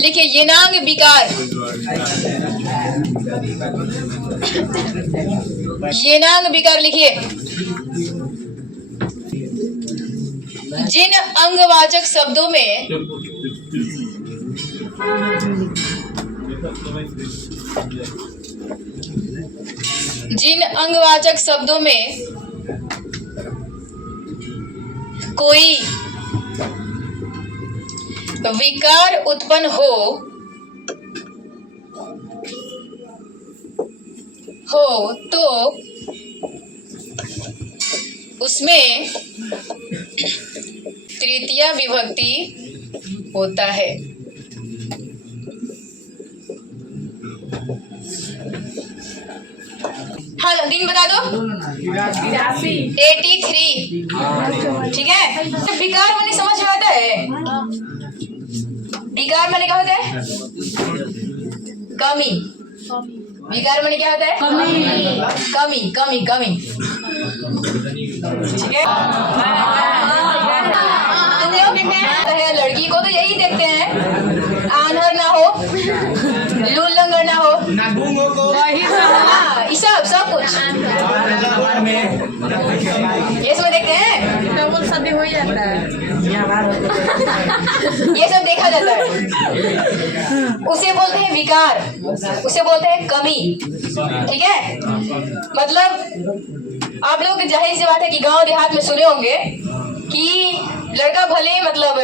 लिखिए येनांग विकार। येनांग विकार लिखिए। जिन अंगवाचक शब्दों में कोई विकार उत्पन्न हो तो उसमें तृतीया विभक्ति होता है। हाँ दिन बता दो। 83। ठीक है। विकार मैंने समझ में आता है। विकार मैंने क्या होता है? कमी। विकार मैंने क्या होता है? कमी कमी कमी। ठीक है। लड़की को तो यही देखते हैं, आन्हर ना हो, लूल लंगड़ ना हो, हाँ सब कुछ ये सब देखते हैं। सभी हो जाता है, ये सब देखा जाता है। उसे बोलते हैं विकार, उसे बोलते हैं कमी। ठीक है। मतलब आप लोग जाहिर सी बात है कि गांव देहात में सुने होंगे कि लड़का भले मतलब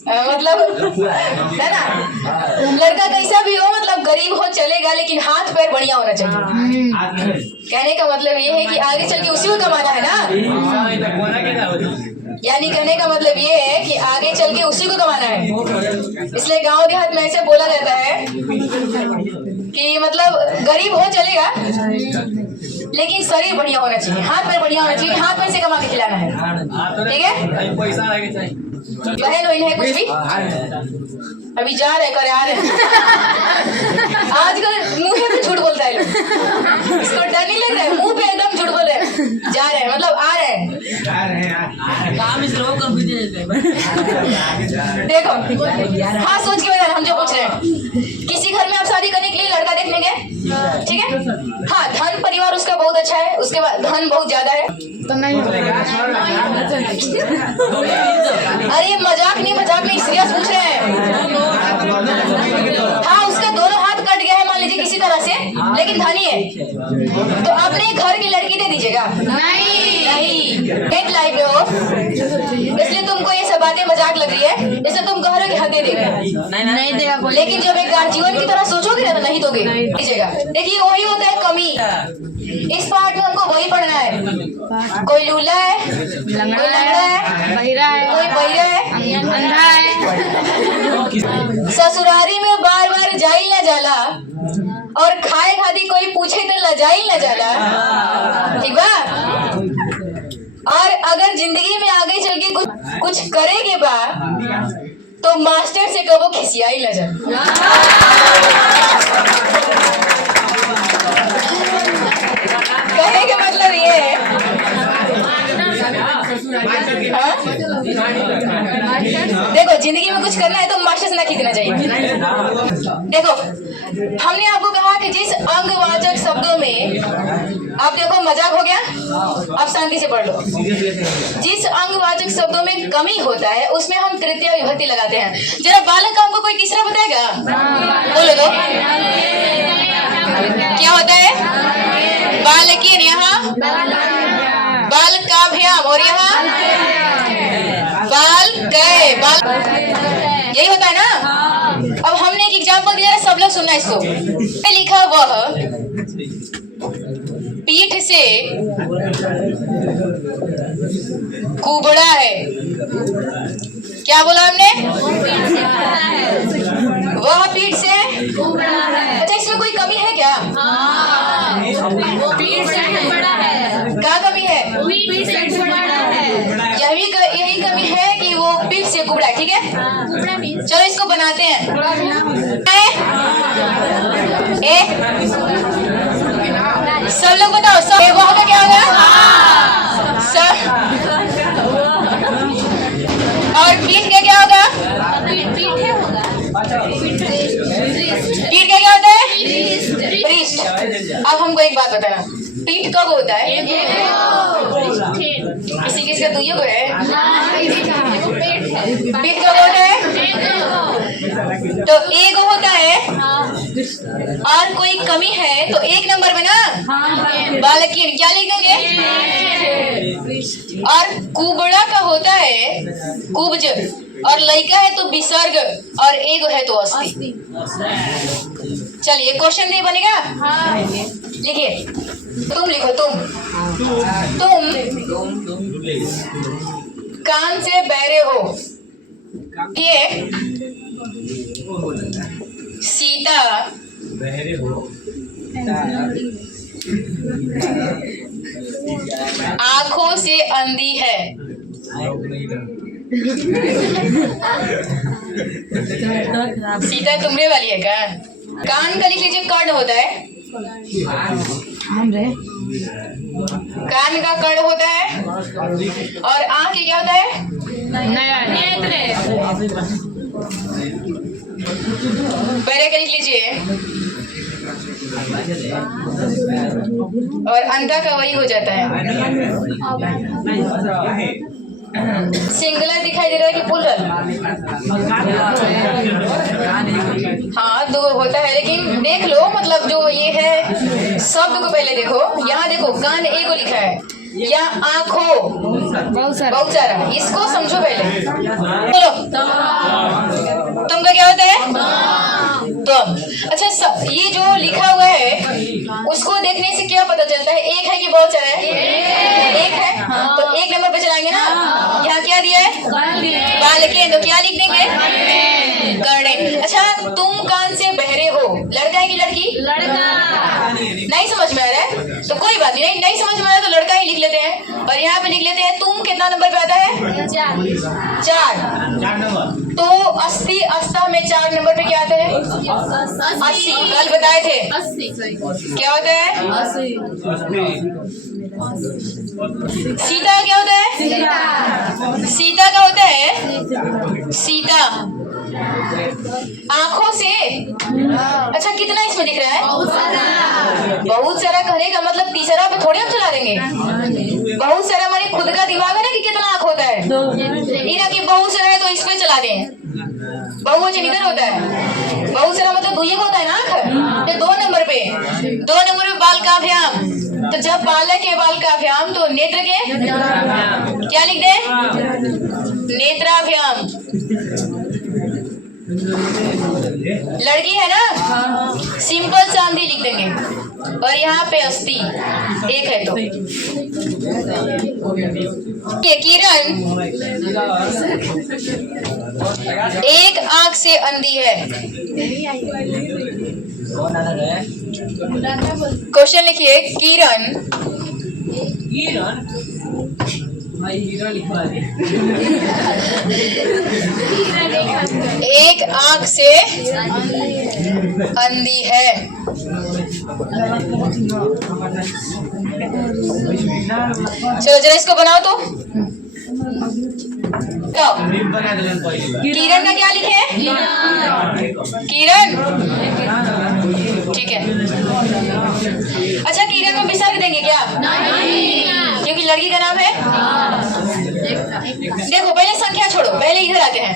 है ना, लड़का कैसा भी हो, मतलब गरीब हो चलेगा, लेकिन हाथ पैर बढ़िया होना चाहिए। कहने का मतलब ये है कि आगे चल के उसी को कमाना है ना। यानी कहने का मतलब ये है कि आगे चल के उसी को कमाना है। इसलिए गांव देहात में ऐसे बोला जाता है कि मतलब गरीब हो चलेगा, लेकिन शरीर बढ़िया होना चाहिए, हाथ पैर बढ़िया होना चाहिए, हाथ पैर से कमा के खिलाना है। ठीक है। बहन वही है कुछ भी अभी जा रहे करे आ रहे आजकल मुंह पे झूठ बोलता है लोग, इसको डर नहीं लग रहा है, मुंह पे एकदम झूठ बोल रहे हैं। जा रहे हैं मतलब आ रहे हैं। देखो हाँ सोच के बताना, हम जो पूछ रहे हैं, किसी घर में आप शादी करने के लिए लड़का देखने गए, ठीक है। हाँ धन परिवार उसका बहुत अच्छा है, उसके बाद धन बहुत ज्यादा है तो नहीं। अरे मजाक नहीं सीरियस पूछ रहे हैं। हाँ उसका दोनों हाथ कट गया है मान लीजिए किसी तरह से, लेकिन धनी है, तो अपने घर की लड़की दे दीजिएगा? नहीं एक लाइफ में हो, इसलिए तुमको ये सब बातें मजाक लग रही है, इसलिए तुम कह रहे हो कि हाँ दे देगा। नहीं देगा, लेकिन जब एक जीवन की तरह सोचोगे ना तो नहीं दोगे, दीजिएगा। देखिए वही होता है कमी। इस पार्ट में हमको वही पढ़ना है। कोई लूला है, कोई लंगड़ा है, बहिरा है, कोई बहिरा है, अंधा है। ससुरारी में बार बार जाई ना जाला, और खाए खाती कोई पूछे तो लजाई ना जाला। ठीक बा। और अगर जिंदगी में आगे चल के कुछ करेगे बा तो मास्टर से कबो खिसियाई ना जा। कहने का मतलब ये है, देखो जिंदगी में कुछ करना है तो मास्टर से ना खींचना चाहिए। देखो हमने आपको कहा कि जिस अंगवाचक शब्दों में, आप देखो मजाक हो गया, आप शांति से पढ़ लो। जिस अंगवाचक शब्दों में कमी होता है उसमें हम तृतीया विभक्ति लगाते हैं। जरा बालक का हमको कोई तीसरा बताएगा? बोलो तो क्या होता है? बालकीन, यहाँ बाल काभ्याम, और यहाँ बाल गए, बाल, यही होता है ना। अब हमने एक एग्जाम्पल दिया, सब लोग सुनना इसको। लिखा वह पीठ से कुबड़ा है। क्या बोला हमने? वह पीठ से कुबड़ा है। अच्छा इसमें कोई कमी है क्या? वो पीठ से बड़ा है। क्या कमी है? पीठ से बड़ा है। यही कमी है कि वो पीठ से कुबड़ा है। ठीक है, चलो इसको बनाते हैं। सब लोग बताओ, सब वहाँ का क्या होगा? और पीठ का क्या होगा? पीठ पीठ का क्या होता है? पृष्ठ। अब हमको एक बात बताना, पीठ कब होता है? किसी किसी का दुइयों को है। पीठ कब होता है? तो एक होता है और कोई कमी है तो एक नंबर में ना बालकीन क्या लिख देंगे? और कुबड़ा का होता है कुब्ज और लइका है तो विसर्ग और एगो है तो अस्थि। चलिए क्वेश्चन नहीं बनेगा? लिखिए, तुम लिखो, तुम कान से बहरे हो। ये सीता आंखों से अंधी है। सीता तुमरे वाली है क्या? कान का लिख लीजिए, कर्ण होता है। कान का कर्ण होता है और आंख क्या होता है? नेत्र। पहले का लिख लीजिए और अंधा का वही हो जाता है। सिंगुलर दिखाई दे रहा है कि प्लूरल? हाँ, दो होता है, लेकिन देख लो, मतलब जो ये है शब्द को पहले देखो। यहाँ देखो, कान एक को लिखा है, या आंखों बहुत सारा, इसको समझो पहले। बोलो, तुमका क्या होता है? तुम। अच्छा, ये जो लिखा हुआ है उसको देखने से क्या पता चलता है? एक है कि बहुत सारा है? एक है, तो एक नंबर पे चलाएंगे ना। यहाँ क्या दिया है? बालकेन, तो क्या लिख देंगे? कर्णेन। अच्छा, तुम कान से बहरे हो, लड़का है कि लड़की? लड़का। नहीं समझ में आ रहा है तो कोई बात नहीं, नहीं समझ में आ रहा है तो लड़का ही लिख लेते हैं। और यहाँ पे लिख लेते हैं, तुम कितना नंबर पे आता है? 4 तो अस्थि अस्था में 4 नंबर पे क्या आता है? 80। कल बताए थे 80 क्या होता है? सीता क्या होता है? सीता का होता है सीता आंखों से। अच्छा, कितना इसमें दिख रहा है? बहुत सारा कहने का मतलब तीसरा पे थोड़ी हम चला देंगे। बहुत सारा हमारे खुद का दिमाग है ना कि कितना आंख होता है, ये ना कि बहुत सारा है तो इस पे चला दें। बहुवचन इधर होता है, बहुत सारा मतलब दुइये को होता है ना आंख। तो 2 नंबर पे बाल का अभ्याम। तो जब बालक के बाल का अभ्याम तो नेत्र के क्या लिख दे? नेत्राभ्याम। लड़की है ना, सिंपल चांदी लिख देंगे और यहाँ पे अस्थि एक है तो किरण एक आंख से अंधी है। क्वेश्चन लिखिए, किरण एक आंख से अंधी है। चलो जरा इसको बनाओ तो। किरण का क्या लिखे? किरण, ठीक है। अच्छा, किरण में विसर्ग देंगे क्या? क्योंकि लड़की का नाम है। देखो, पहले संख्या छोड़ो, पहले इधर आते हैं।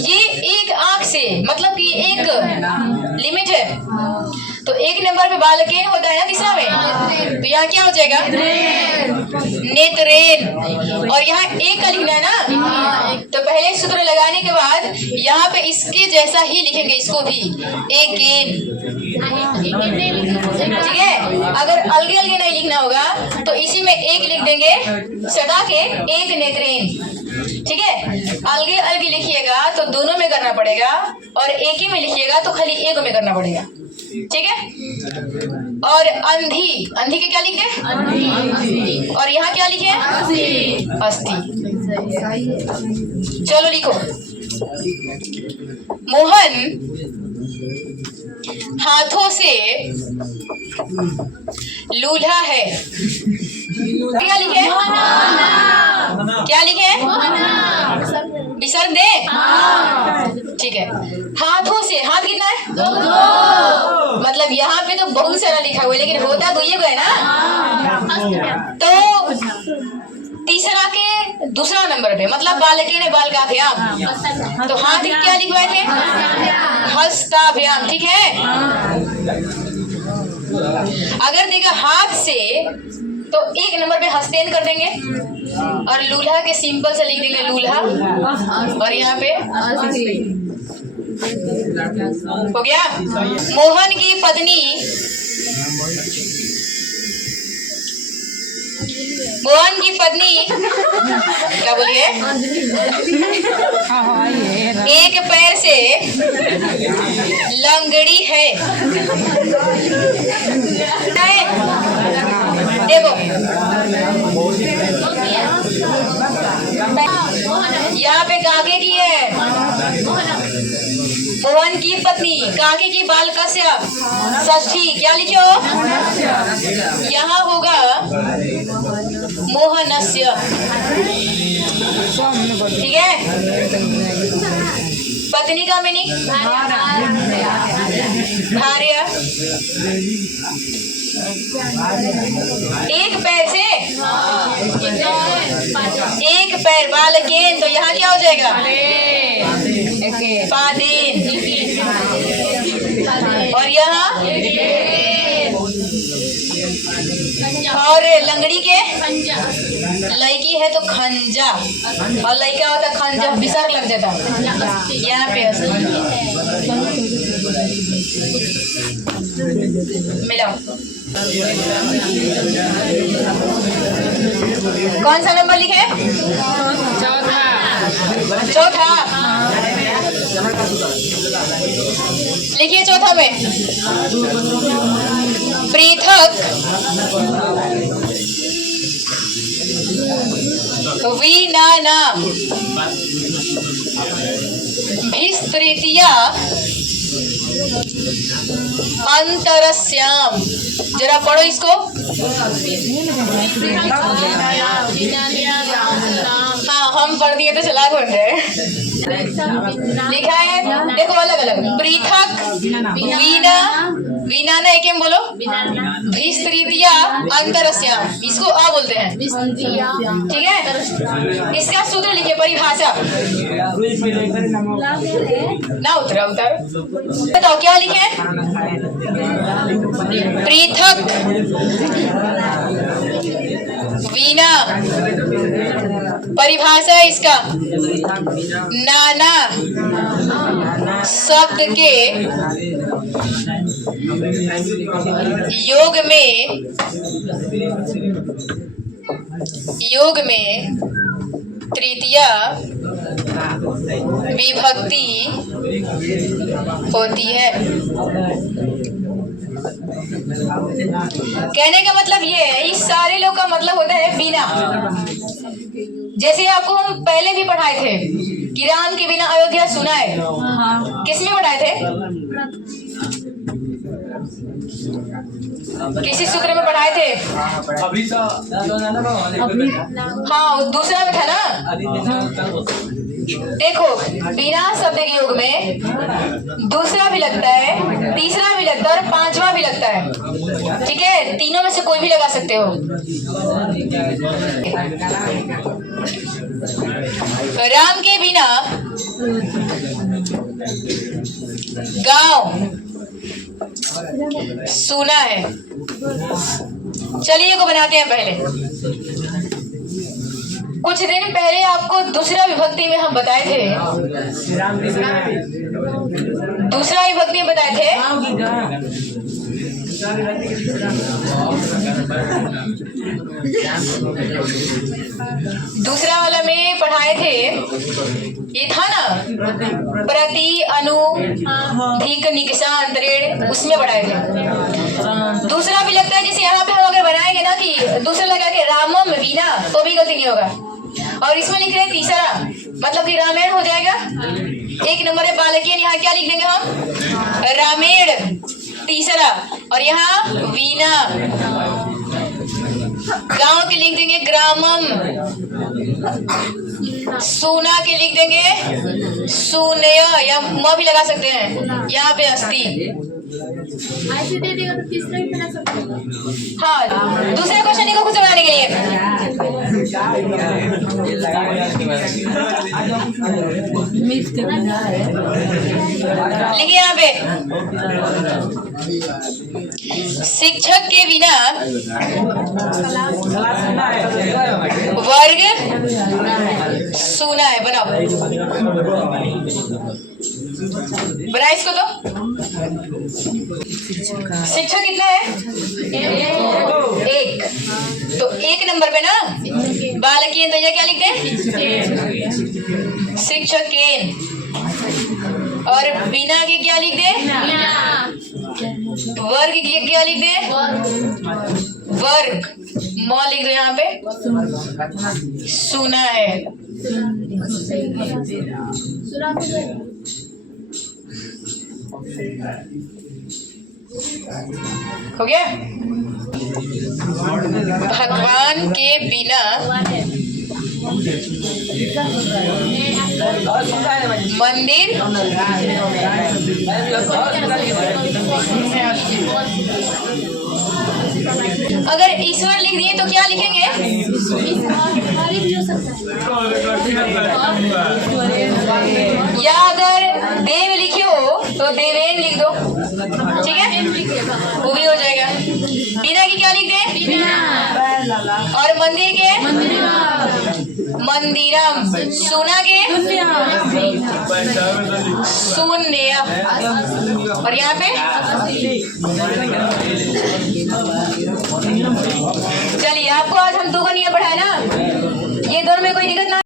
ये एक आंख से मतलब कि एक लिमिट है, तो एक नंबर पे बालकेन होता है ना तीसरा में, तो यहाँ क्या हो जाएगा? नेत्रेन। और यहाँ एक का लिखना है ना, तो पहले सूत्र लगाने के बाद यहाँ पे इसके जैसा ही लिखेंगे, इसको भी एकेन। ठीक है, अगर अलगे अलगे नहीं लिखना होगा तो इसी में एक लिख देंगे सदा के, एक नेत्रेन। ठीक है, अलगे अलगे लिखिएगा तो दोनों में करना पड़ेगा, और एक ही में लिखिएगा तो खाली एक में करना पड़ेगा। ठीक है, और अंधी, अंधी के क्या लिख दे? और यहाँ क्या लिखे? अस्थि। चलो लिखो, मोहन हाथों से लूल्हा है। क्या लिखे? क्या लिखे? विसर्ग दे। ठीक ठीक है। हाथों से, हाथ कितना है? मतलब यहाँ पे तो बहुत सारा लिखा हुआ है लेकिन होता तो ये है ना। तो तीसरा के दूसरा नंबर पे मतलब बालके ने बालकाभ्याम, तो हाथ क्या लिखवाए थे? हस्ताभ्याम, ठीक है। अगर देखा हाथ से तो एक नंबर पे हस्तेन कर देंगे और लूल्हा के सिंपल से लिख देंगे लूल्हा, और यहाँ पे हो गया। मोहन की पत्नी, मोहन की पत्नी क्या बोलिए? एक पैर से लंगड़ी है। देखो यहाँ पे काके की है, मोहन की पत्नी, काके की बालकस्य षष्ठी, क्या लिखो? यहाँ होगा मोहनस्य, ठीक है। पत्नी का मीनिंग भार्य। एक पैर से, एक पैर बालकेन, तो यहाँ क्या हो जाएगा? पादेन, और यहाँ और लंगड़ी के लड़की है तो खंजा, और लड़का होता खंजा, विसर्ग लग जाता यहाँ पे। मिलाओ, कौन सा नंबर लिखे? चौथा। लिखिए चौथा में पृथक विनाना भिस्तृतीया अंतरस्याम। जरा पढ़ो इसको। हाँ हम पढ़ दिए तो चला बन रहे। लिखा है देखो अलग अलग, पृथक वीना, वीना ना एक बोलो, भिस्तृतीया अंतरस्याम, इसको आ बोलते हैं, ठीक है। इसका सूत्र लिखिए, परिभाषा ना उतरा उतर बताओ क्या लिखे? पृथक वीना, परिभाषा इसका नाना शब्द के योग में तृतीया विभक्ति होती है। कहने का मतलब ये है, इस सारे लोग का मतलब होता है बिना। जैसे आपको हम पहले भी पढ़ाए थे कि राम के बिना अयोध्या सुना है, किसमें पढ़ाए थे? किसी सूत्र में पढ़ाए थे? हाँ दूसरा में था ना। देखो बिना शब्द के योग में दूसरा भी लगता है, तीसरा भी लगता है और पांचवा भी लगता है, ठीक है। तीनों में से कोई भी लगा सकते हो। राम के बिना गांव सुना है। चलिए को बनाते हैं। पहले कुछ दिन पहले आपको दूसरा विभक्ति में हम बताए थे, दूसरा विभक्ति में बताए थे। दूसरा वाला में पढ़ाए थे, ये था ना प्रति अनु धिक निकषांतरेण, उसमें पढ़ाए थे। दूसरा भी लगता है जैसे यहाँ पे हम अगर बनाएंगे ना कि दूसरा लगा के रामम वीना, तो भी गलती नहीं होगा। और इसमें लिख रहे हैं तीसरा, मतलब कि रामायण हो जाएगा। एक नंबर है बालकियन, यहाँ क्या लिख देंगे हम? रामेण तीसरा, और यहाँ वीणा। गांव के लिख देंगे ग्रामम, सुना के लिख देंगे सुनय, या म भी लगा सकते हैं यहाँ पे अस्थि। ऐसे दे देगा तो तीसरा भी बना सकते हो। हाँ, दूसरे क्वेश्चन को खुद से बनाने के लिए लिखिए यहाँ पे, शिक्षक के बिना वर्ग सुना है। बनाओ, बना इसको। तो शिक्षक कितना है? एक। तो एक नंबर पे ना बालकीन, तो ये क्या लिखते हैं? शिक्षकेन। और बिना के क्या लिख दे? वर्ग के क्या लिख दे? वर्ग। म लिख दो यहाँ पे, सुना है। हो गया। भगवान के बिना मंदिर अगर ईश्वर लिख दिए तो क्या लिखेंगे? या अगर देव लिखे हो तो देवेन लिख दो, ठीक है, वो भी हो जाएगा। बिना की क्या लिख दे? और मंदिर के मंदिरम, सुना के शून्य, और यहाँ पे चलिए। आपको आज हम 2 का नियम पढ़ाए ना, ये दोनों में कोई दिक्कत ना